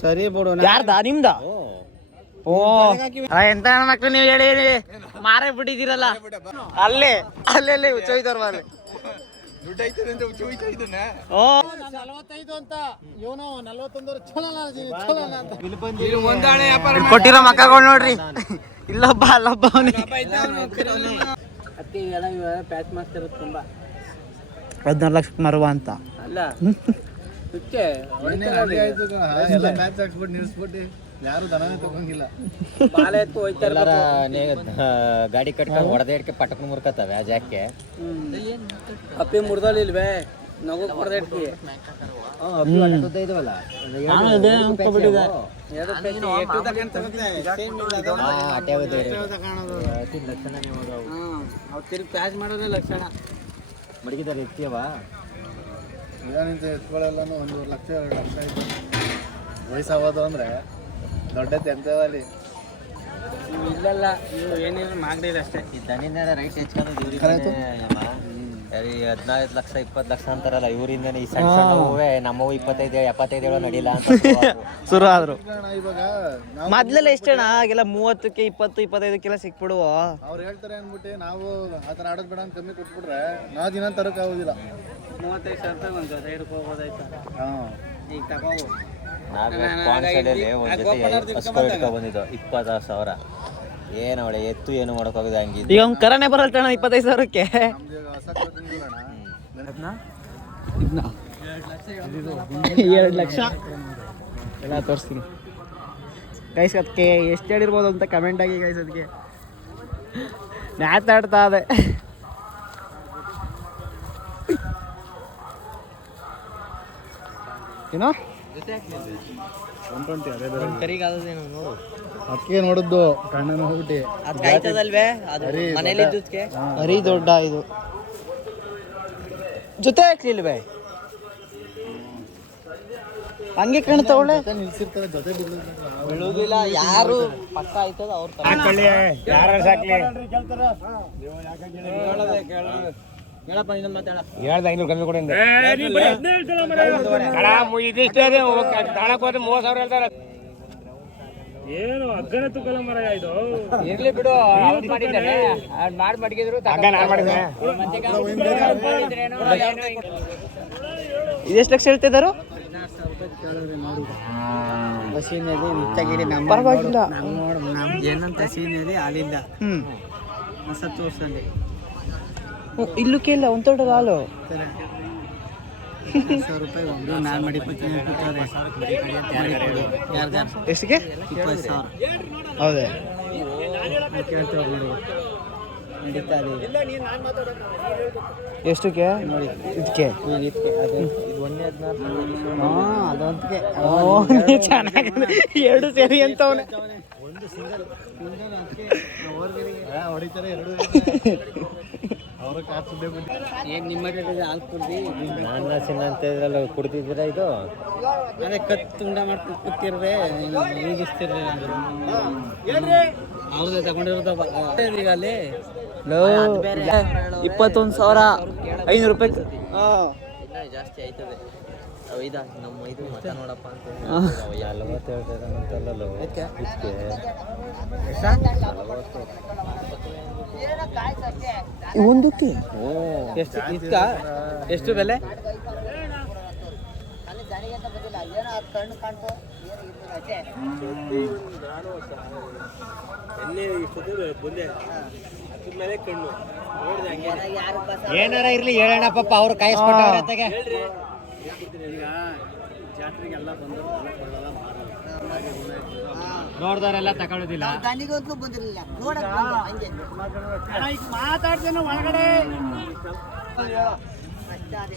ಸರಿ ಬಿಡು ಯಾರ್ದ? ನಿಮ್ದ? ಓ. ಎಂತ ಮಕ್ಳು ನೀವು ಹೇಳಿ ಹೇಳಿ. ಮಾರೇ ಬಿಟ್ಟಿದ್ದೀರಲ್ಲ. ಅಲ್ಲೇ ಅಲ್ಲೇ ಅಲ್ಲೇ ಹುಚ್ಚೋಯ್ತಾರ ಮಾರೇ ಕೊಟ್ಟಿರೋ ಮಕ್ಕಳು ನೋಡ್ರಿ. ಇಲ್ಲೊಬ್ಬ ಅಲ್ಲೊಬ್ಬ ಹದಿನಾರು ಲಕ್ಷ ಮರುವ ಅಂತ. ಅಲ್ಲ. ಹುಚ್ಚೆ ಯಾರು ದನನೇ ತಗೊಂಗಿಲ್ಲ ಬಾಲ ಎತ್ತು ಹೋಯ್ತಾ ಎಲ್ಲಾರ ಇರ್ಬೇಕು. ಗಾಡಿ ಕಟ್ಕೊಂಡು ಹೊಡೆದೇಡ್ಕೆ ಪಟಕ್ ಮುರ್ಕತ್ತವೆ ಆ ಜಾಕೆ. ಅಪ್ಪಿ ನಗು ಅವ್ರು ತಿರುಗಿ ಪ್ಯಾಚ್ ಮಾಡೋದೇ ಲಕ್ಷಣ ಮಡಗಿದಾರೆ ಎತ್ತಿಯವ ನಿಂತ ಎತ್ಕೊಳ್ಳೆಲ್ಲನೂ ಒಂದೂವರೆ ಲಕ್ಷ ಎರಡು ಲಕ್ಷ ಆಯಿತು. ವಯಸ್ಸಾಗೋದು ಅಂದ್ರೆ ದೊಡ್ಡದ್ದು ತೆಂತವಲ್ಲಿ ಇಲ್ಲಲ್ಲ ಇವು ಏನೇನು ಮಾಡಿಲ್ಲ ಅಷ್ಟೇ. ಈ ದನಿಂದ ರೈಟ್ ಹೆಚ್ಕೊಂಡು ಹದಿನೈದು ಲಕ್ಷ ಇಪ್ಪತ್ತು ಲಕ್ಷ ಅಂತಾರಲ್ಲ ಇವರಿಂದ ಈ ಸಣ್ಣ ಸಣ್ಣ ನಮ್ಮ ನಮ್ಮವು ಇಪ್ಪತ್ತೈದು ಎಪ್ಪತ್ತೈದು ಹೇಳೋ ನಡಿಲ್ಲ ಅಂತ ಶುರು ಆದ್ರು. ಇವಾಗ ನಾವು ಮೊದ್ಲೆಲ್ಲ ಎಷ್ಟೇಣ ಆಗೆಲ್ಲ ಮೂವತ್ತಕ್ಕೆ ಇಪ್ಪತ್ತು ಇಪ್ಪತ್ತೈದಕ್ಕೆಲ್ಲ ಸಿಕ್ಬಿಡು ಅವ್ರು ಹೇಳ್ತಾರೆ ಅಂದ್ಬಿಟ್ಟು ನಾವು ಆ ಥರ ಆಡೋದು ಬೇಡ ಅಂತ ಕಮ್ಮಿ ಕೊಟ್ಬಿಟ್ರೆ ನಾವು ದಿನ ತರಕ್ ಆಗೋದಿಲ್ಲ. ಮೂವತ್ತೈದು ಸಾವಿರ ರೂಪಾಯಿ ಒಂದು ಜೊತೆ ಹಿಡ್ಕೋಬೋದಾಯ್ತು ಹಾಂ. ಈಗ ತಗೋ ನಾವೇ ಪಾಂಡ್ಸೈಡಲ್ಲಿ ಒಂದು ಜೊತೆ ಹಸ್ಕೊ ಇಟ್ಕೊ ಬಂದಿದ್ದು ಇಪ್ಪತ್ತು ಸಾವಿರ. ಏನು ಅವಳೆ ಎತ್ತು ಏನು ಹಂಗೆ ಈಗ ಅವ್ನ್ ಕರನೇ ಬರಲ್ಟಣ ಇಪ್ಪತ್ತೈದು ಸಾವಿರಕ್ಕೆ. ಎರಡು ಲಕ್ಷ. ಎಲ್ಲ ತೋರಿಸ್ತೀನಿ. ಗೈಸ್ ಅದಕ್ಕೆ ಎಷ್ಟು ಹೇಳಿರ್ಬೋದು ಅಂತ ಕಮೆಂಟ್ ಆಗಿ ಗೈಸ್ ಅದಕ್ಕೆ. ಮಾತಾಡ್ತಾ ಅದೆ ಏನೋ? ಒನ್ ಟ್ವೆಂಟಿ ಅದೇ ಬೇರೆ ಕರಿಗಾದೇನು ನೋಡು. ಅದಕ್ಕೆ ನೋಡಿದ್ದು ಕಣ್ಣನ್ನು ಹೋಗ್ಬಿಟ್ಟು ಅದು ಕಾಯ್ತದಲ್ವೇ? ಅದು ಹರಿ ಮನೇಲಿ ಇದ್ದಕ್ಕೆ ಹರಿ ದೊಡ್ಡ ಇದು. ಜೊತೆ ಹಾಕ್ಲಿಲ್ವೇ ಹಂಗೆ ಕಾಣ್ತಾವಳೆ ನಿಲ್ಸಿರ್ತಾರೆ ಜೊತೆ ಬೀಳುದಿಲ್ಲ ಯಾರು ಪಕ್ಕ ಆಯ್ತದ ಅವ್ರ ಇರ್ಲಿ ಬಿಡು ಅವ್ರು ಐನೂರು ಕಮ್ಮಿ ಮಾಡಿ ಮಡಗಿದ್ರು ಇದೆಷ್ಟು ಲಕ್ಷ ಹೇಳ್ತಿದ್ದಾರು ಪರವಾಗಿಲ್ಲ. ಏನಂತ ಸೀನ್ ಇದೆ ಅಲ್ಲಿಂದ ಸಾವಿರ ಮಾಡಿ ಸಾವಿರ ಇದಕ್ಕೆ ಈಗ ಇದಕ್ಕೆ ಅದು ಇದು ಎಷ್ಟಕ್ಕೆ? ಹದಿನಾರು ಹಾಂ ಅದಂತಕ್ಕೆ ಚೆನ್ನಾಗಿ ಎರಡು ಸೇರಿ ಅಂತ ಹೊಡಿತಾರೆ ಎರಡು ಅವ್ರ ಕಾಸು ಬಿಟ್ಟು ಈಗ ನಿಮ್ಮ ಮನೆಯಲ್ಲಿ ಹಾಲು ಕುಡ್ದು? ಅಂತ ಇದ್ರಲ್ಲ ಇದು? ಅದೇ ಕತ್ತು ಉಂಡ ಮಾಡ್ಕೊಂಡು ಕೂತಿರ್ರೆ ಈಗಿಸ್ತಿರ್ರಿ ಅವ್ರದ್ದೇ ಈಗ ಅಲ್ಲಿ ಇಪ್ಪತ್ತೊಂದು ಸಾವಿರ ಐನೂರು ರೂಪಾಯಿ ಜಾಸ್ತಿ ಆಯ್ತದೆ. ನಮ್ಮ ಇದು ಮತ ನೋಡಪ್ಪ ಅಂತ ನಲವತ್ತು. ಇದಕ್ಕೆ ಒಂದಕ್ಕೆ? ಎಷ್ಟು ಇಷ್ಟ? ಎಷ್ಟು ಬೆಲೆ? ಏನಾರ ಇರ್ಲಿ ಹೇಳೋಣ ಪಾಪ ಅವ್ರು ಕಾಯಿಸ್ಕೊಂಡ್ರೆ ಈಗ ಜಾತ್ರೆಗೆಲ್ಲ ಬಂದು ನೋಡ್ದವರೆಲ್ಲ ತಗೊಳ್ಳೋದಿಲ್ಲ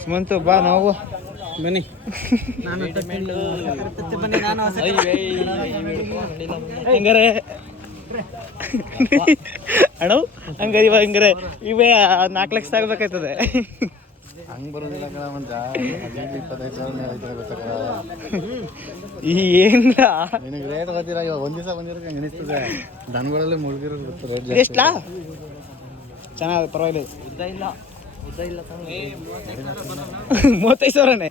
ಸುಮಂತು ಬಾ ನಾವು. ಬನ್ನಿ. ನಾನು ಬನ್ನಿ ನಾನು ಹಂಗಾರೆ. ಅಣ್ಣ ಹಂಗಾರೆ ಇವಾಗ ಹಂಗಾರೆ ಇವೇ ನಾಲ್ಕು ಲಕ್ಷ ಆಗ್ಬೇಕಾಯ್ತದೆ. ಹಂಗೆ ಬರೋದಿಲ್ಲ ಕಣ ಮಂಜ ಹದಿನೈದು ಇಪ್ಪತ್ತೈದು ಸಾವಿರ ಹೇಳ್ತಾರೆ ಗೊತ್ತಾಗಲ್ಲ ಈ ಏನಿಲ್ಲ ನಿನಗೆ ರೇಟ್ ಗೊತ್ತಿಲ್ಲ ಇವಾಗ ಒಂದು ದಿವಸ ಬಂದಿರೋಕೆ ಹಂಗೆ ಅನಿಸ್ತದೆ? ದನಗಳಲ್ಲಿ ಮುಳುಗಿರೋದು ಗೊತ್ತು ರೇಟ್ ಎಷ್ಟಾ ಚೆನ್ನಾಗಿ ಪರವಾಗಿಲ್ಲ. ಉದ್ದ ಇಲ್ಲ ಉದ್ದ ಇಲ್ಲ ಮೂವತ್ತೈದು ಸಾವಿರನೇ?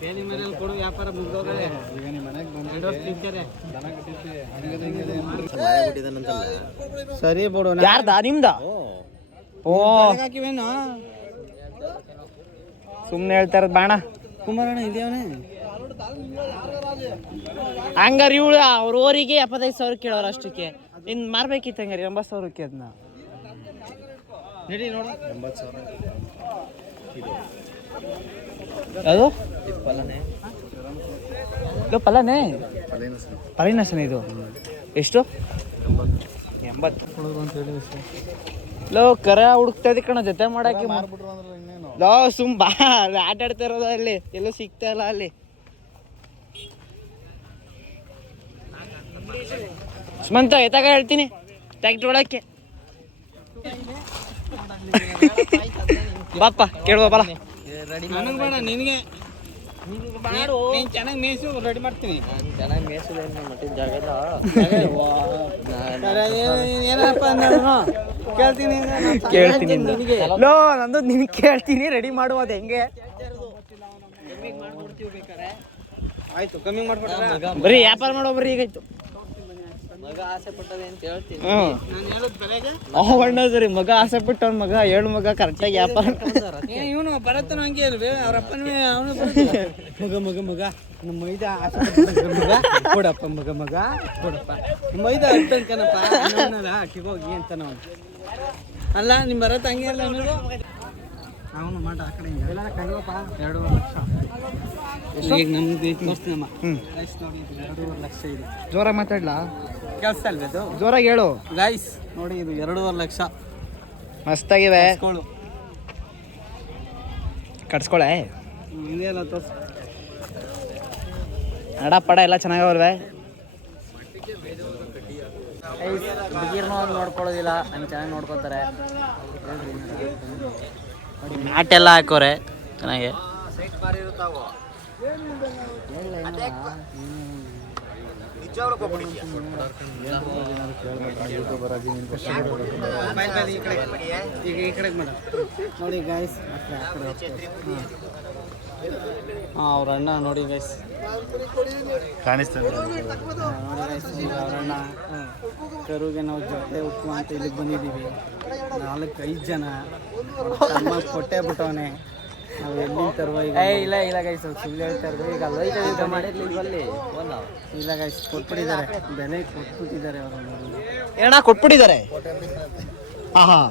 ಬೇಲಿ ಮನೇಲಿ ಕೊಡು ವ್ಯಾಪಾರ ಮುಗ್ದೋಗದೆ. ಈಗ ನಿಮ್ಮ ಮನೆಗೆ ಬಂದು ಎರಡು ವರ್ಷ ತಿಂತಾರೆ ದನ ಕಟ್ಟಿದ್ದೆ ಹಂಗದೆ ಹಿಂಗದೆ ಅಂದ್ಬಿಟ್ಟು ಮನೆ ಬಿಟ್ಟಿದ್ದಾನಂತಲ್ಲ ಸರಿ ಬಿಡು ಯಾರ್ದ ನಿಮ್ದ? ಓ. ಹಾಕಿವೇನು? ಸುಮ್ನೆ ಹೇಳ್ತಾ ಇರೋದು ಬಾಣ. ಕುಮಾರಣ್ಣ ಇದೆಯವನೇ ಹಂಗಾರ ಇವಳು ಅವ್ರ ಊರಿಗೆ ಎಪ್ಪತ್ತೈದು ಸಾವಿರ ಕೇಳೋರು ಅಷ್ಟಕ್ಕೆ. ಇನ್ ಮಾರ್ಬೇಕಿತ್ತು ಹಂಗಾರಿ ಎಂಬತ್ತು ಸಾವಿರಕ್ಕೆ ಅದನ್ನ ನಡಿ ನೋಡು. ಎಂಬತ್ತು ಸಾವಿರ. ಅದು ಇದು ಪಲ್ಲನೇ. ಇದು ಎಷ್ಟು? ಎಂಬತ್ತು. ಲೋ ಕರ ಹುಡುಕ್ತಾ ಇದ್ದಿ ಕಣ ಜೊತೆ ಮಾಡಕ್ಕೆ ಮಾರ್ಬಿಟ್ರು ಅಂದ್ರೆ ಇನ್ನೇನು? ಲೋ ಸುಮ್ ಬಾ ಅಲ್ಲಿ ಆಟ ಆಡ್ತಾ ಇರೋದು ಅಲ್ಲಿ ಎಲ್ಲೂ ಸಿಗ್ತಾ ಇಲ್ಲ ಅಲ್ಲಿ. ಸುಮಂತ ಎತ್ತಾಗ ಹೇಳ್ತೀನಿ ಟ್ಯಾಕ್ಟ್ರಿ ಒಳಕ್ಕೆ ಬಾಪ್ಪ ಕೇಳುವ ಬಲ. ರೆಡಿ ನನಗೆ ಬೇಡ ನಿನಗೆ. ನೀನು ಚೆನ್ನಾಗಿ ಮೇಯ್ಸು ರೆಡಿ ಮಾಡ್ತೀನಿ. ನಾನು ಚೆನ್ನಾಗಿ ಮೇಯ್ಸಿದೆ ಮಟ್ಟಿನ ಜಾಗ ಏನಪ್ಪ ನಾನು ಕೇಳ್ತೀನಿ ನಾನು ಕೇಳ್ತೀನಿ ಲೋ ನಂದು ನಿನ್ಗೆ ಕೇಳ್ತೀನಿ ರೆಡಿ ಮಾಡುವುದು ಹೆಂಗೆ? ಆಯ್ತು ಕಮ್ಮಿ ಮಗ ಬರೀ ವ್ಯಾಪಾರ ಮಾಡೋ ಬರೀ ಈಗಾಯ್ತು ಮಗ ಆಸೆ ಪಟ್ಟದೆ ಅಂತ ಹೇಳ್ತೀನಿ. ನಾನು ಹೇಳೋದು ಬೆಲೆಗೆ? ಅವ ಅಣ್ಣ ಸರಿ ಮಗ ಆಸೆ ಪಟ್ಟ ಅವ್ನ ಮಗ ಏಳು ಮಗ ಕರೆಕ್ಟಾಗಿ ವ್ಯಾಪಾರ ಏ ಇವನು ಬರತ್ತನ ಹಂಗೆ ಅಲ್ವೇ? ಅವ್ರ ಅಪ್ಪನೂ ಅವನು ಮಗ ಮಗ ಮಗ ನಮ್ಮ ಮೈದ ಆಸೆ ಮಗ. ಕೊಡಪ್ಪ ಮಗ ಮಗ ಕೊಡಪ್ಪ. ನಮ್ಮ ಮೈದ ಅಟ್ಟನ್ಕನಪ್ಪ ಅನ್ನೋನಲ್ಲ ಹೋಗಿ ಅಂತ ನಾವು. ಅಲ್ಲ ನಿಮ್ಮ ಬರೋ ಹಂಗೆ ಅಲ್ಲ ಅವನು ಮಾಡ ಆ ಕಡೆ ಎರಡೂವರೆ ಲಕ್ಷ ಈಗ ಇದು ಎರಡೂವರೆ ಲಕ್ಷ ಇದೆ. ಜೋರಾಗಿ ಮಾತಾಡ್ಲಾ? ಕೆಲಸ ಅಲ್ವೇ ಅದು ಜೋರಾಗಿ ಹೇಳು. ಗೈಸ್ ನೋಡಿ ಇದು ಎರಡೂವರೆ ಲಕ್ಷ. ಮಸ್ತಾಗಿವೆ. ಸ್ಕೋಳು ಕಟ್ಸ್ಕೊಳೆ. ಇದೆಲ್ಲ ತೋರ್ಸು. ಅಡ ಪಡ ಎಲ್ಲ ಚೆನ್ನಾಗವಲ್ವೆ? ಹುಡುಗಿರ್ನೂ ನೋಡ್ಕೊಳ್ಳೋದಿಲ್ಲ ನಾನು ಚೆನ್ನಾಗಿ ನೋಡ್ಕೊತಾರೆ. ನೋಡಿ ಮ್ಯಾಟ್ ಎಲ್ಲ ಹಾಕೋರೆ ಚೆನ್ನಾಗಿ. ನೋಡಿ ಗಾಯ್ಸ್ ಅವ್ರ ಅಣ್ಣ ನೋಡಿ ಗೈಸ್ ಕಾಣಿಸ್ತದೆ ನೋಡಿ ಗೈಸ್ ಅವ್ರ ಅಣ್ಣ ಕರುಗೆ ನಾವು ಜೊತೆ ಉಪ್ಪು ಅಂತ ಇಲ್ಲಿಗೆ ಬಂದಿದ್ದೀವಿ. ನಾಲ್ಕು ಐದು ಜನ. ಅಮ್ಮ ಕೊಟ್ಟೆ ಬಿಟ್ಟವನೆ. ನಾವು ಎಲ್ಲಿ ತರುವ ಈಗ? ಇಲ್ಲ ಇಲ್ಲ ಗೈಸ್ ಸುಳ್ಳು ಹೇಳ್ತಾ ಇರೋದು ಈಗ ಲೈಟ್ ಈಗ ಮಾಡಿರ್ಲಿಲ್ವಲ್ಲಿ ಹೋದ ಇಲ್ಲ ಗೈಸ್ ಕೊಟ್ಬಿಟ್ಟಿದ್ದಾರೆ. ಬೆಲೆ ಕೊಟ್ಬಿಟ್ಟಿದ್ದಾರೆ ಅವರು ಏನಣ್ಣ ಕೊಟ್ಬಿಟ್ಟಿದ್ದಾರೆ? ಹಾಂ ಹಾಂ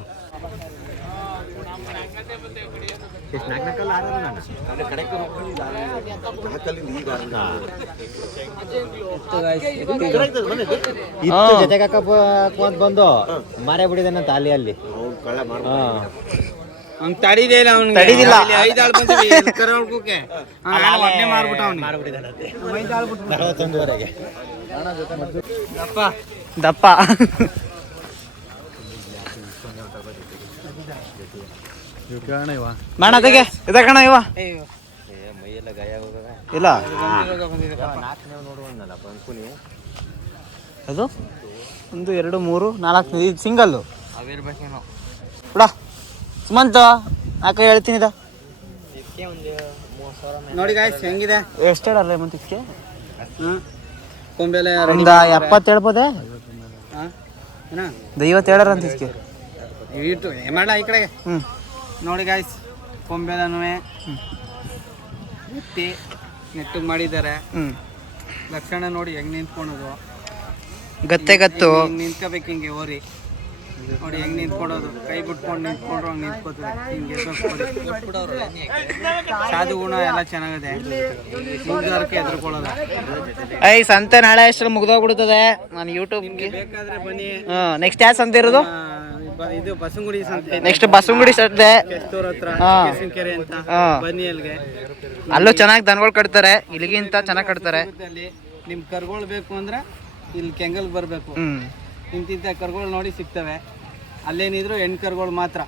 ಇತ್ತು ಬಂದು ಮಾರೇ ಬಿಡಿದಾನಂತ ಅಲ್ಲಿ ಅಲ್ಲಿ. ಅವ್ನು ತಡಿದೇ ಇಲ್ಲ ತಡೀದಿಲ್ಲ. ಅಲ್ಲಿ ಐದು ಆಳು ಬಂದಿವಿ ಕರ ಹುಡ್ಕೋಕೆ ಒನ್ನೆ ಮಾರ್ಬಿಟ್ಟ ಅವ್ನಿಗೆ. ಐದು ಆಳು ಬಿಟ್ಟು ನಲವತ್ತೊಂದುವರೆಗೆ. ಅಪ್ಪ ದಪ್ಪ. ಇವ. ಇಲ್ಲ. ಅನ್ಕುನಿ ಅದು? ಒಂದು ಎರಡು ಮೂರು ನಾಲ್ಕು ಇದು ಸಿಂಗಲ್ಲು? ಬಿಡ. ಸುಮಂತ ಯಾಕೆ ಹೇಳ್ತೀನಿ ಇದ? ನೋಡಿ ಗಾಯ್ಸ್ ಹೆಂಗಿದೆ? ಎಷ್ಟು ಹೇಳಲ್ಲ ಮತ್ತೆ ಇದಕ್ಕೆ ಹ್ಮ್ ಕೊಂಬೆಲೆ ಒಂದು ಎಪ್ಪತ್ತು ಹೇಳ್ಬೋದೆ? ಐವತ್ತು ಹೇಳಾರ ಅಂತ ಇದಕ್ಕೆ ಇಟ್ಟು ಮಾಡ ಈ ಕಡೆಗೆ? ಹ್ಞೂ ನೋಡಿ ಗಾಯ್ಸ್ ಕೊಂಬೆದನುವೆ. ಎತ್ತಿ ನೆಟ್ಟಿಗೆ ಮಾಡಿದ್ದಾರೆ. ಹ್ಞೂ ಲಕ್ಷಣ ನೋಡಿ ಹೆಂಗ್ ನಿಂತ್ಕೊಳೋದು ಗತ್ತೆ ಗತ್ತು. ಹಿಂಗ್ ನಿಂತ್ಕೋಬೇಕು ಹಿಂಗೆ ಓರಿ ನೋಡಿ ಹೆಂಗ್ ನಿಂತ್ಕೊಡೋದು. ಕೈ ಬಿಟ್ಕೊಂಡು ನಿಂತ್ಕೊಂಡ್ರು ಹಂಗೆ ನಿಂತ್ಕೋತದೆ ಹಿಂಗೆ ಸಾಧು ಗುಣ ಎಲ್ಲ ಚೆನ್ನಾಗಿದೆ. ಮುಂಗಾರಕ್ಕೆ ಎದುರ್ಕೊಳ್ಳೋದು. ಐ ಸಂತೆ ನಾಳೆ ಅಷ್ಟು ಮುಗ್ದೋಗ್ಬಿಡ್ತದೆ? ನಾನು ಯೂಟ್ಯೂಬ್ ಬೇಕಾದ್ರೆ ಬನ್ನಿ. ಹಾಂ ನೆಕ್ಸ್ಟ್ ಯಾವ ಸಂತೆ ಇರೋದು? ಇದು ಬಸವಂಗುಡಿ ಸಂತೆ ನೆಕ್ಸ್ಟ್ ಬಸವನಗುಡಿ ಸಂತೆ ಕೆಸ್ತೂರ್ ಹತ್ರ ಹಾ. ಅಂತ ಹಾ. ಬನ್ನಿ ಅಲ್ಲಿಗೆ ಅಲ್ಲೂ ಚೆನ್ನಾಗಿ ದನಗಳು ಕಟ್ತಾರೆ. ಇಲ್ಲಿಗಿಂತ ಚೆನ್ನಾಗಿ ಕಟ್ತಾರೆ. ಅಲ್ಲಿ ನಿಮ್ ಕರ್ಗೋಳ್ ಬೇಕು ಅಂದ್ರೆ ಇಲ್ಲಿ ಕೆಂಗಲ್ ಬರಬೇಕು. ಹ್ಮ್. ಇಂತಿಂತ ಕರ್ಗೋಳ್ ನೋಡಿ ಸಿಗ್ತವೆ. ಅಲ್ಲೇನಿದ್ರು ಹೆಣ್ ಕರ್ಗೋಳ್ ಮಾತ್ರ.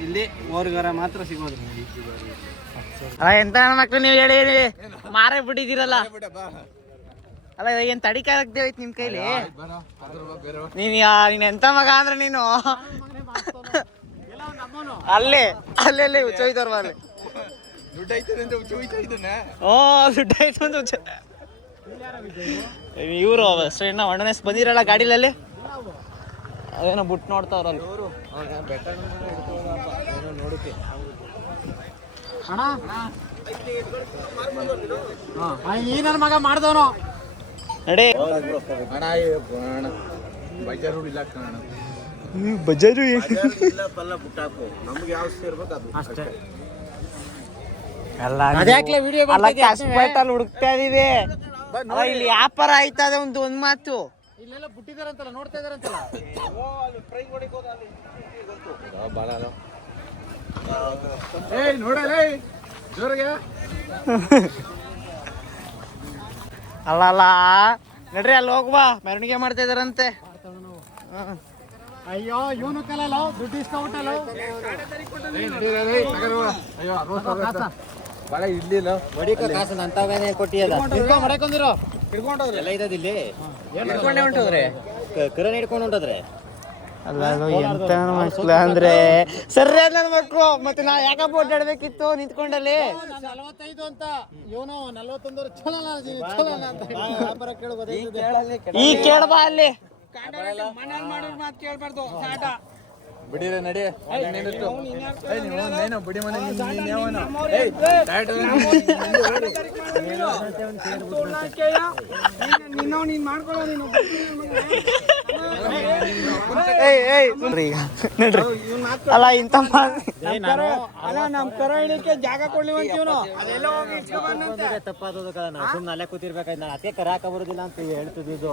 ಇಲ್ಲಿ ಓರ್ಗರ ಮಾತ್ರ ಸಿಗೋದು. ಅಲ್ಲ ಎಂತ ಮಕ್ಳು ನೀವು ಹೇಳಿ ಮಾರೇ ಬಿಟ್ಟಿದ್ದೀರಲ್ಲ. ಅಲ್ಲ ಏನ್ ತಡಿಕಾಗದೆ ಹೋಯ್ತು ನಿಮ್ ಕೈಲಿ? ನೀನ್ ಯಾ- ನೀನ್ ಎಂತ ಮಗ ಅಂದ್ರೆ ನೀನು? ಅಲ್ಲೇ ಅಲ್ಲೇ ಅಲ್ಲೇ ಅಲ್ಲಿ. ಓ ದುಡ್ಡು ಆಯ್ತು ಅಂತ. ಇವರು ಬಂದಿರಲ್ಲ ಗಾಡಿಲಲ್ಲಿ? ಅದೇನೋ ಬಿಟ್ಟು ಅಣ್ಣ. ಈ ನನ್ನ ಮಗ ಮಾಡ್ದವನು. ನಡಿ. ಅಣ್ಣ ಬಜಾರು ಇಲ್ಲ ಕಣ ಬಜಾರು ನಮ್ಗೆ ಯಾವ ಸೇರ್ಬೇಕು ಅದು. ಅಷ್ಟೇ. ಅಲ್ಲ ಅದ್ಯಾಕ್ಲೆ ವಿಡಿಯೋ ಅಲ್ಲ ಹುಡುಕ್ತಾ ಇದೀವಿ. ಅಲ್ಲ, ಇಲ್ಲಿ ವ್ಯಾಪಾರ ಆಯ್ತದೆ ಒಂದು ಒಂದ್ ಮಾತು. ಇಲ್ಲೆಲ್ಲ ಬಿಟ್ಟಿದಾರಂತಲ್ಲ ನೋಡ್ತಾ ಇದಾರಂತಲ್ಲ. ಏಯ್ ನೋಡಲೇ ಜೋರಿಗೆ ಅಲ್ಲ ಅಲ್ಲ ನಡ್ರಿ ಅಲ್ಲಿ ಹೋಗ್ಬಾ ಮೆರವಣಿಗೆ ಮಾಡ್ತಾ ಇದಾರಂತೆ. ಅಯ್ಯೋ ಇವನು ಕಲಲ್ಲ. ದುಡ್ಡು ಸಾವಿರ ಭಾಳ ಇಡ್ಲಿಲ್ಲ. ಬಡಿಕ ಕಾಸು ನಂತಾವೇನೆ ಹಿಡ್ಕೊಂಡ್ ಮಡಕೊಂಡಿರೋ ಎಲ್ಲ ಹಿಡ್ಕೊಂಡೇ ಉಂಟದ್ರೆ ಕಿರಣ್ ಹಿಡ್ಕೊಂಡು ಹೊಂಟೋದ್ರೆ? ಅಲ್ಲ ಅದು ಎಂತ ಮಕ್ಳು ಅಂದ್ರೆ? ಸರಿ ನನ್ನ ಮಕ್ಳು. ಮತ್ತೆ ನಾ ಯಾಕಪ್ಪ ಓಡಾಡ್ಬೇಕಿತ್ತು ನಿಂತ್ಕೊಂಡಲ್ಲಿ? ನಲವತ್ತೈದು ಅಂತ. ಇವನು ನಲವತ್ತೊಂದರ ಚಲೋ ಚಲೋ ಅಂತ. ವ್ಯಾಪಾರ ಕೇಳು ಈ ಕೇಳಬಾ ಅಲ್ಲಿ. ಮಾಡೋರ್ ಮಾತು ಕೇಳ್ಬಾರ್ದು ಸಾಟ. ಬಿಡಿರೆ ನಡಿ ನೀವು ಬಿಡಿ ಮನೆ ನೀನು ನೀನ್ ನೀನು ಅಲ್ಲ ಇಂತ ಅಲ್ಲ ನಮ್ ಕರ ಇಳಿಕೆ ಜಾಗ ಕೊಡ್ಲಿ ಅಂತ ಇವನು ಅದೆಲ್ಲ ಹೋಗಿ ಇಟ್ಕೊಂಡ್ಬಂದಂತೆ. ತಪ್ಪಾದದು ಸುಮ್ಮನೆ ಅಲ್ಲೇ ಕೂತಿರ್ಬೇಕಾಯ್ತು ನಾನು ಅದಕ್ಕೆ ಕರಾಕ ಬರೋದಿಲ್ಲ ಅಂತ ಹೇಳ್ತಿದ್ದು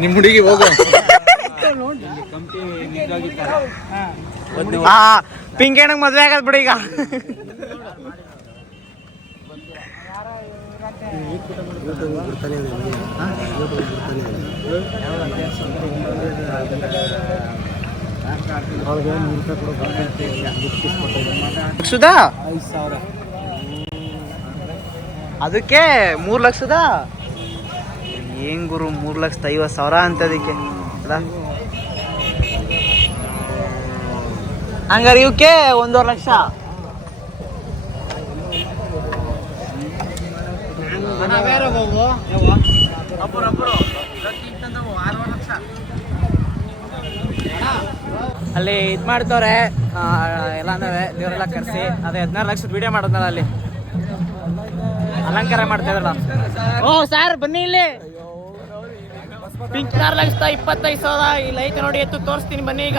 ನಿಮ್ಮ ಹುಡುಗಿ ಹೋಗು. ಹಾ ಪಿಂಕೇಣಗ್ ಮದ್ವೆ ಆಗದ್ ಬಿಡಿ ಈಗ. ಸುಧಾ? ಐದು ಸಾವಿರ ಅದಕ್ಕೆ ಮೂರು ಲಕ್ಷದ? ಏನ್ ಗುರು, ಮೂರ್ ಲಕ್ಷದ ಐವತ್ತು ಸಾವಿರ ಅಂತ ಅದಕ್ಕೆ. ಹಂಗಾರೆ ಇವಕ್ಕೆ ಒಂದೂವರೆ ಲಕ್ಷ. ಅಲ್ಲಿ ಇದ್ ಮಾಡ್ತವ್ರೆ ಎಲ್ಲಾನು ದೇವರೆಲ್ಲ ಕರ್ಸಿ, ಅದೇ ಹದಿನಾರು ಲಕ್ಷದ ವಿಡಿಯೋ ಮಾಡಿದ್ನಲ್ಲ ಅಲ್ಲಿ. ಅಲಂಕಾರ ಮಾಡ್ತಾ ಓ ಸರ್ ಬನ್ನಿ ಇಲ್ಲಿ. ಪಿಂಕ್ ಕಾರ್ ಲಕ್ಷದ ಇಪ್ಪತ್ತೈದು ಸಾವಿರ. ಈ ಲೈಟ್ ನೋಡಿ ಎತ್ತು ತೋರಿಸ್ತೀನಿ, ಬನ್ನಿ ಈಗ.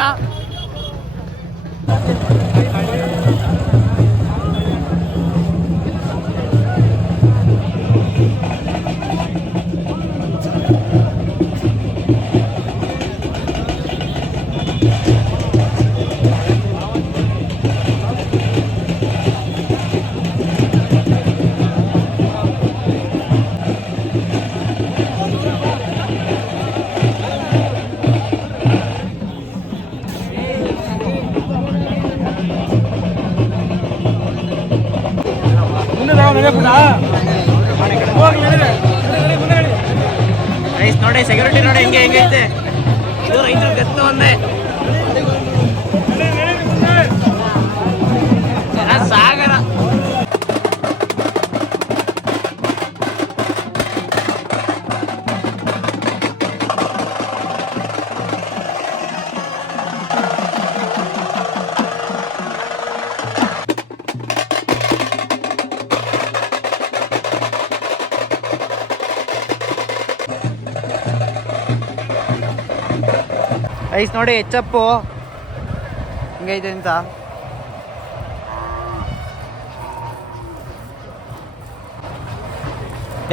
ರೈಸ್ ನೋಡಿ ಹೆಚ್ಚಪ್ಪು ಹಿಂಗೈತೆ ಅಂತ.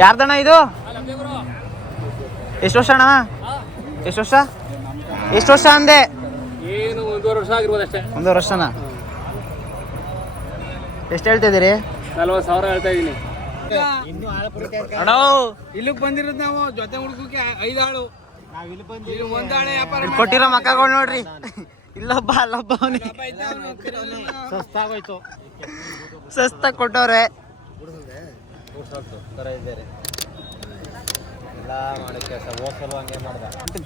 ಯಾರ್ದಣ್ಣ ಇದು? ಎಷ್ಟು ವರ್ಷ ಅಣ್ಣ? ಎಷ್ಟು ವರ್ಷ? ಎಷ್ಟು ವರ್ಷ ಅಂದೆ? ಒಂದೂವರೆ ವರ್ಷ ಆಗಿರ್ಬೋದು ಅಷ್ಟೇ. ಒಂದು ವರ್ಷನಾ? ಎಷ್ಟು ಹೇಳ್ತಿದ್ದೀರಿ ನಲ್ವತ್ತು ಸಾವಿರ ಹೇಳ್ತಾ ಇದ್ದೀನಿ. ಅಣ್ಣ ಇಲ್ಲಿಗೆ ಬಂದಿರೋದು ನಾವು ಜೊತೆ ಹುಡುಗಕ್ಕೆ ಐದು ಆಳು ಇಲ್ಲಿ ಕೊಟ್ಟಿರೋ ಮಕ್ಕಳು ನೋಡ್ರಿ. ಇಲ್ಲೊಬ್ಬ ಅಲ್ಲೊಬ್ಬ ಅವನಿಗೆ. ಸಸ್ತಾಗೋಯ್ತು. ಸಸ್ತ ಕೊಟ್ಟವ್ರೆ.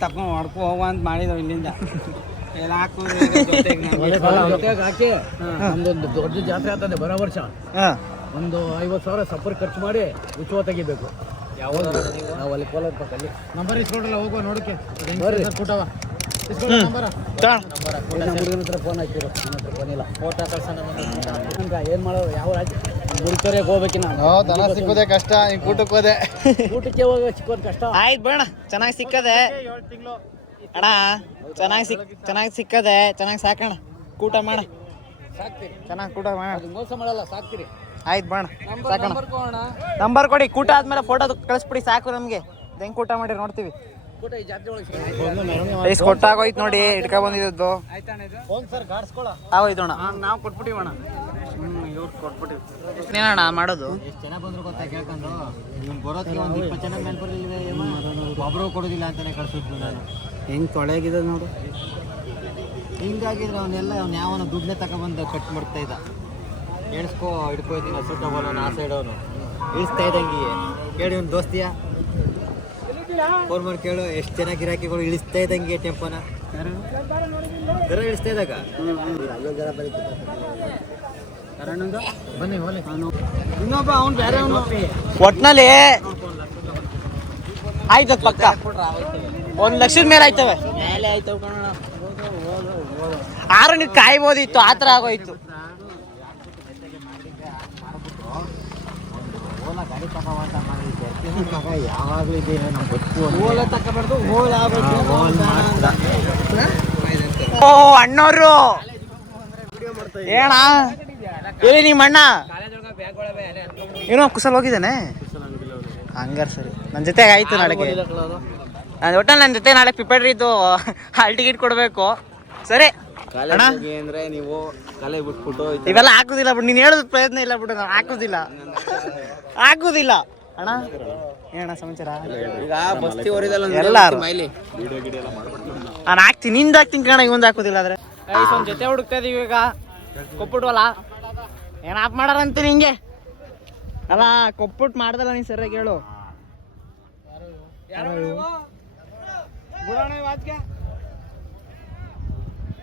ತಪ್ಪ ಮಾಡ್ಕೊ ಹೋಗುವ ಅಂತ ಮಾಡಿದ್ರು ಇಲ್ಲಿಂದ. ಎಲ್ಲ ಹಾಕು ಒಂದೊಂದು ದೊಡ್ಡ ಜಾತ್ರೆ ಆಗ್ತದೆ ಬರೋ ವರ್ಷ. ಒಂದು ಐವತ್ತು ಸಾವಿರ ಸಪ್ಪರ್ ಖರ್ಚು ಮಾಡಿ ಉತ್ಸವ ತೆಗಿಬೇಕು. ನಾವು ಅಲ್ಲಿ ಕೋಲಾರ ಪಕ್ಕದಲ್ಲಿ ನಂಬರ್ ಇಸ್ಕೊಡಲ್ಲ ಹೋಗುವ ನೋಡಕ್ಕೆ. ಬರ್ರಿ. ಕೂಟವ ಹುಡುಗನ ಹತ್ರ ಫೋನ್ ಹಾಕಿರೋ. ನನ್ನ ಹತ್ರ ಫೋನ್ ಇಲ್ಲ. ಫೋಟೋ ಕಳ್ಸೋಣ ಏನು ಮಾಡೋದು ಯಾವ ರಾಜ್ಯ? ಮುಡ್ಕರೆಗೆ ಹೋಗ್ಬೇಕಿನ ದನ ಸಿಕ್ಕೋದೆ ಕಷ್ಟ ನೀನ್ ಕೂಟಕ್ಕೆ ಹೋದೆ. ಊಟಕ್ಕೆ ಹೋಗೋ ಸಿಕ್ಕೋದ್ ಕಷ್ಟ. ಆಯ್ತು ಬೇಡ ಚೆನ್ನಾಗಿ ಸಿಕ್ಕದೆ. ಅಣ್ಣ ಚೆನ್ನಾಗಿ ಸಿಕ್ ಚೆನ್ನಾಗಿ ಸಿಕ್ಕದೆ ಚೆನ್ನಾಗಿ ಸಾಕಣ ಕೂಟ ಮಾಡ. ಚೆನ್ನಾಗಿ ಕೂಟ ಮಾಡ. ಮೋಸ ಮಾಡಲ್ಲ ಸಾಕ್ತಿರಿ. ಆಯ್ತು ಬಣ್ಣ ಸಾಕಣ. ನಂಬರ್ ಕೊಡಿ ಕೂಟ ಆದ್ಮೇಲೆ ಫೋಟೋ ಕಳಿಸ್ಬಿಡಿ ಸಾಕು ನಮಗೆ. ಹೆಂಗೆ ಕೂಟ ಮಾಡಿ ನೋಡ್ತೀವಿ. ಐಸ್ ಕೊಟ್ಟಾಗೋಯ್ತು ನೋಡಿ ಇಟ್ಕ ಬಂದಿದ್ದು. ಫೋನ್ ಸರ್ ಗಾಡ್ಸ್ಕೊಳ. ಆಗೋಯ್ತು ಅಣ್ಣ ನಾವು ಕೊಟ್ಬಿಟ್ಟಿವಣ್ಣ ಹ್ಞೂ ಇವ್ರು ಕೊಟ್ಬಿಟ್ಟಿವಿ. ಇನ್ನೇನಣ್ಣ ಮಾಡೋದು? ಎಷ್ಟು ಜನ ಬಂದ್ರು ಗೊತ್ತಾ ಕೇಳ್ಕೊಂಡು? ಇವ್ನು ಬರೋದಕ್ಕೆ ಒಂದು ಇಪ್ಪತ್ತು ಜನ ನೆನಪರ್ಲಿಲ್ವೇ ಒಬ್ಬರು ಕೊಡೋದಿಲ್ಲ ಅಂತಾನೆ ಕಳ್ಸಿದ್ದು ನಾನು. ಹೆಂಗೆ ತೊಳೆಗಿದೆ ನೋಡು. ಹಿಂಗಾಗಿದ್ರೆ ಅವನ್ನೆಲ್ಲ ಅವ್ನು ಯಾವನ ದುಡ್ಡನ್ನೇ ತಗೊಬಂದು ಕಟ್ ಮಾಡ್ತಾ ಇದ್ದ. ಎಣಿಸ್ಕೋ, ಹಿಡ್ಕೊಯ್ತೀನಿ, ಹಸು ಟವಲ್ ಆ ಸೈಡ್ ಅವನು ಇಳಿಸ್ತಾ ಇದ್ದಂಗೆ. ಕೇಳಿ ಒಂದು ದೋಸ್ತಿಯ? ಫೋನ್ ಮಾಡಿ ಕೇಳು, ಎಷ್ಟು ಜನ ಗಿರಾಕಿಗಳು ಇಳಿಸ್ತಾ ಇದ್ದಂಗೆ ಟೆಂಪೋನ? ದರ ಇಳಿಸ್ತಾ ಇದ್ದಾಗ? ಇನ್ನೊಬ್ಬ, ಅವ್ನು ಬೇರೆ ಅವನು. ಒಟ್ನಲ್ಲಿ ಆಯ್ತು ಪಕ್ಕ. ಒಂದ್ ಲಕ್ಷದ ಮೇಲೆ ಆಯ್ತವೆ. ಮೇಲೆ ಆರು ನೀವು ಕಾಯ್ಬೋದಿತ್ತು ಆ ಥರ ಆಗೋಯ್ತು ಓಲಾ ಗಾಡಿ ಓ ಅಣ್ಣವ್ರು ಏಣ ನಿಮ್ಮ ಅಣ್ಣ? ಏನೋ ಕುಸಲ್ ಹೋಗಿದ್ದಾನೆ? ಹಂಗಾರ ಸರಿ. ನನ್ನ ಜೊತೆಗೆ ಆಯ್ತು ನಾಳೆಗೆ. ನಾನು ಒಟ್ಟಲ್ಲಿ ನನ್ನ ಜೊತೆ ನಾಳೆ ಪ್ರಿಪೇರ್ ಇದ್ದು ಹಾಲ್ ಟಿಕೆಟ್ ಕೊಡಬೇಕು. ಸರಿ. ಅಣ್ಣ? ಅಂದ್ರೆ ನೀವು ಕಲೆ ಬಿಟ್ಬಿಟ್ಟು ಇವೆಲ್ಲ ಹಾಕುದಿಲ್ಲ ಬಿಡು ನೀನು ಹೇಳೋದ್ ಪ್ರಯತ್ನ ಇಲ್ಲ ಬಿಡು ನಾನು ಹಾಕುದಿಲ್ಲ. ಹಾಕುದಿಲ್ಲ. ಅಣ್ಣ? ಏನಣ್ಣ ಸಮಾಚಾರ? ಈಗ ಬಸ್ತಿ ಹೊರಿದಲ್ಲ ಎಲ್ಲ ಮೈಲಿ ನಾನು. ಹಾಕ್ತೀನಿ ನಿಂದ ಹಾಕ್ತೀನಿ ಕಣ ಇವಂದು ಹಾಕೋದಿಲ್ಲ ಆದ್ರೆ. ಒಂದು ಜೊತೆ ಹುಡುಕ್ತಾ ಇದೀವಿ ಈಗ. ಕೊಟ್ಬಿಟ್ವಲ್ಲ. ಏನು ಮಾಡಾರ ಅಂತೀನಿ ಹಿಂಗೆ ಅಲ್ಲ ಕೊಟ್ಬಿಟ್ಟು ಮಾಡ್ದಲ್ಲ ನೀನು ಸರಿಯಾಗಿ ಹೇಳು.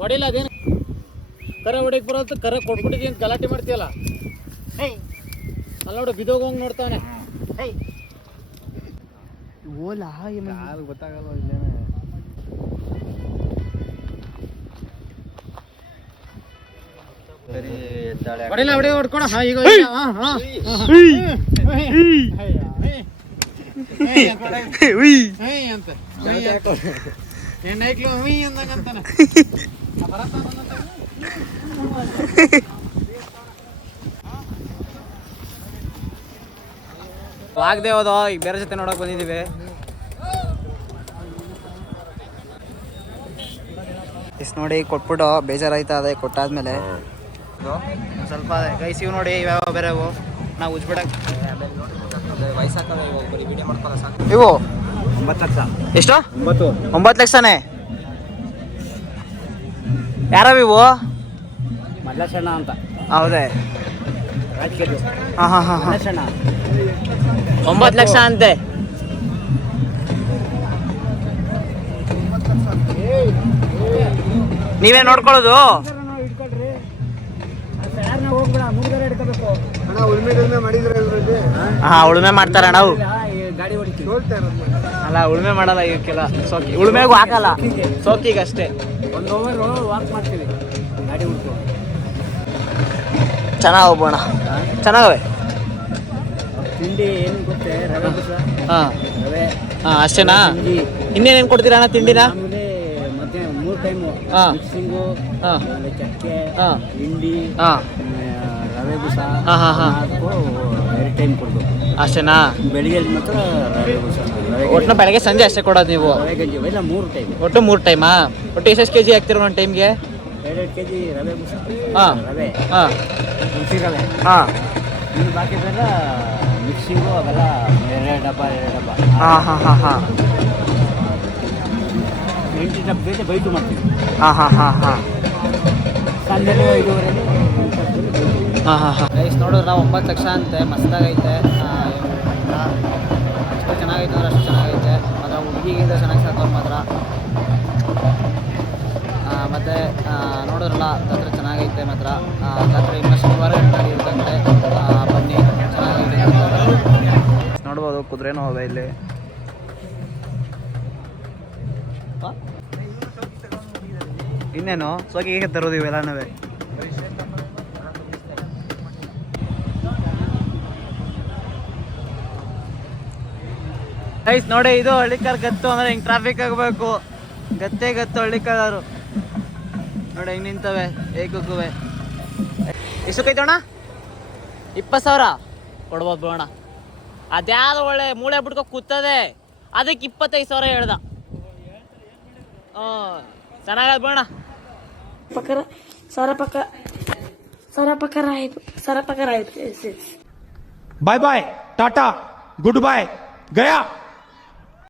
ಹೊಡಿಲ್ಲ ಅದೇನು ಕರೆ ಹೊಡಿಕ್ ಬರೋದು ಕರೆ ಕೊಟ್ಬಿಟ್ಟಿದ್ದೀನಿ ಅಂತ ಗಲಾಟೆ ಮಾಡ್ತೀಯಲ್ಲ ಅಲ್ಲ ನೋಡು ಬಿದೋಗಂಗ್ ನೋಡ್ತಾನೆ ಓಲಾ ಯಾರು ಗೊತ್ತಾಗಲ್ಲ ಇಲ್ಲೇನೆ ಹೊಡಿಲ್ಲ ಹೊಡಿ ಹೊಡ್ಕೊಡ ಹಾ ಈಗ ಹಾ ಹಾ ಅಂತ ಹೆಣ್ಣೈಕ್ಲು ಹುಯ್ ಅಂದಂಗ ಅಂತಾನೆ ಆಗದೆ ಹೋದೋ ಈಗ ಬೇರೆ ಜೊತೆ ನೋಡಕ್ ಬಂದಿದ್ದೀವಿ. ಇಷ್ಟು ನೋಡಿ ಕೊಟ್ಬಿಟ್ಟು ಬೇಜಾರಾಯ್ತಾ ಅದೇ ಕೊಟ್ಟಾದ್ಮೇಲೆ. ಸ್ವಲ್ಪ ಗೈಸ್ ಇವು ನೋಡಿ ಇವ್ಯಾವ ಬೇರೆ ನಾವು ಉಜ್ಬಿಡಕ್ ಸಾಕು. ಇವು? ಒಂಬತ್ತು ಲಕ್ಷ. ಎಷ್ಟು? ಒಂಬತ್ತು. ಒಂಬತ್ತು ಲಕ್ಷನೇ? ಯಾರವ ಇವು ಮಲ್ಲಸಣ್ಣ ಅಂತ. ಹೌದೇ. ರಾಜಕೀಯ ಹಾಂ ಹಾಂ ಹಾಂ ಒಂಬತ್ತು ಲಕ್ಷ ಅಂತೆ. ನೀವೇ ನೋಡ್ಕೊಳ್ಳೋದು? ಹೋಗ್ಬೇಡ ಮೂರುಗರೆ ಹಿಡ್ಕೋಬೇಕು ಅಣ್ಣ ಉಳ್ಮೆ ಗಿಳ್ಮೆ ಮಾಡಿದ್ರೆ ಇದ್ರಲ್ಲಿ ಹಾ ಉಳುಮೆ ಮಾಡ್ತಾರ ನಾವು ಅಲ್ಲ ಉಳುಮೆ ಮಾಡಲ್ಲ ಇವಕ್ಕೆಲ್ಲ ಸೋಕಿ. ಉಳುಮೆಗೂ ಹಾಕಲ್ಲ. ಸೋಕಿಗೆ ಅಷ್ಟೇ ಒಂದು ಓವರ್ ವಾಕ್ ಮಾಡ್ತೀವಿ. ಗಾಡಿ ಹುಡ್ಕೊಂಡು ಚೆನ್ನಾಗಿ ಹೋಗೋಣ ಚೆನ್ನಾಗವೆ? ತಿಂಡಿ ಏನು ಗೊತ್ತೇ? ರವೆ ಬುಸ ಹಾಂ. ರವೆ. ಹಾಂ ಅಷ್ಟೇನಾ? ಇನ್ನೇನೇನು ಕೊಡ್ತೀರಾ ಅಣ್ಣ ತಿಂಡಿನ? ಆಮೇಲೆ ಮತ್ತೆ ಮೂರು ಟೈಮು ಹಾಂ. ಮಿಕ್ಸಿಂಗು ಹಾಂ. ಆಮೇಲೆ ಚಕ್ಕೆ ಹಾಂ. ತಿಂಡಿ ಹಾಂ. ರವೆ ಬುಸ ಹಾಂ ಹಾಂ ಹಾಂ. ಎರಡು ಟೈಮ್ ಕೊಡ್ಬೇಕು. ಅಷ್ಟೇನಾ? ಬೆಳಿಗ್ಗೆ ಮಾತ್ರ ರವೆ ಬುಸ ರವೆ ಒಟ್ಟು ಬೆಳಗ್ಗೆ ಸಂಜೆ ಅಷ್ಟೇ ಕೊಡೋದು ನೀವು? ರವೆ ಗಂಜಿ ಇಲ್ಲ ಮೂರು ಟೈಮ್ ಒಟ್ಟು ಮೂರು ಟೈಮಾ ಒಟ್ಟು ಎಷ್ಟು ಕೆ ಜಿ ಹಾಕ್ತೀರ ಒಂದು ಟೈಮ್ಗೆ ಎರಡೆರಡು ಕೆ ಜಿ ರವೆ ಬುಸ ಹಾ. ರವೆ. ಹಾಂ. ಹುಸಿ ರವೆ ಹಾಂ. ಇನ್ನು ಬಾಕಿ ಬೇಗ ಮಿಕ್ಸಿಂಗು ಅವೆಲ್ಲ ಎರಡು ಡಬ್ಬ ಎರಡು ಡಬ್ಬ. ಹಾಂ ಹಾಂ ಹಾಂ ಹಾಂ. ಎಂಟು ಡಬ್ಬ ಬೇರೆ ಬೈಟು ಮಾಡ್ತೀವಿ. ಹಾಂ ಹಾಂ ಹಾಂ ಹಾಂ. ಸಂಜೆ ಐದುವರೆಗೆ ಹಾಂ ಹಾಂ ಹಾಂ. ಗೈಸ್ ನೋಡಿದ್ರೆ ನಾವು ಒಂಬತ್ತು ಲಕ್ಷ ಅಂತೆ ಮಸ್ತಾಗೈತೆ. ಚೆನ್ನಾಗೈತೆ ಅಂದ್ರೆ ಅಷ್ಟು ಚೆನ್ನಾಗೈತೆ. ಮಾತ್ರ ಹುಡುಗಿಗಿಂತ ಚೆನ್ನಾಗಿ ಸಾಕೋರು ಮಾತ್ರ. ಮತ್ತೆ ನೋಡಿದ್ರಲ್ಲ ಜಾತ್ರೆ ಚೆನ್ನಾಗೈತೆ ಮಾತ್ರ. ಜಾತ್ರೆ ಇನ್ನು ಶನಿವಾರ ನಡೆಯುತ್ತಂತೆ ಬನ್ನಿ, ಚೆನ್ನಾಗೈತೆ ನೋಡ್ಬೋದು, ಕುದುರೆನೂ ಹೋದ ಇಲ್ಲಿ? ಇನ್ನೇನು? ಸೋಕಿಗೆ ತರೋದು ಇವೆಲ್ಲನೂ ಐಸ್ ನೋಡಿ ಇದು ಹಳ್ಳಿಕಾರ್ ಗತ್ತು ಅಂದ್ರೆ ಹಿಂಗೆ ಟ್ರಾಫಿಕ್ ಆಗ್ಬೇಕು. ಗತ್ತೆ ಗತ್ತು ಹಳ್ಳಿಕಾರ ನೋಡಿ ಹೆಂಗೆ ನಿಂತವೆ ಏಕುಕುವೆ. ಎಷ್ಟಕ್ಕೈತೋಣ ಇಪ್ಪತ್ತು ಸಾವಿರ? ಕೊಡ್ಬೋದು ಬಿಡೋಣ ಅದ್ಯಾವ್ದು ಒಳ್ಳೆ ಮೂಳೆ ಬಿಟ್ಕೊ ಕೂತದೆ. ಅದಕ್ಕೆ ಇಪ್ಪತ್ತೈದು ಸಾವಿರ ಹೇಳ್ದ. ಹ್ಞೂ ಬಿಡೋಣ ಪಕ್ಕರ ಸರ ಪಕ್ಕ ಸರ ಪಕ್ಕರ ಸರ ಬಾಯ್ ಬಾಯ್ ಟಾಟಾ ಗುಡ್ ಬಾಯ್ ಗಯಾ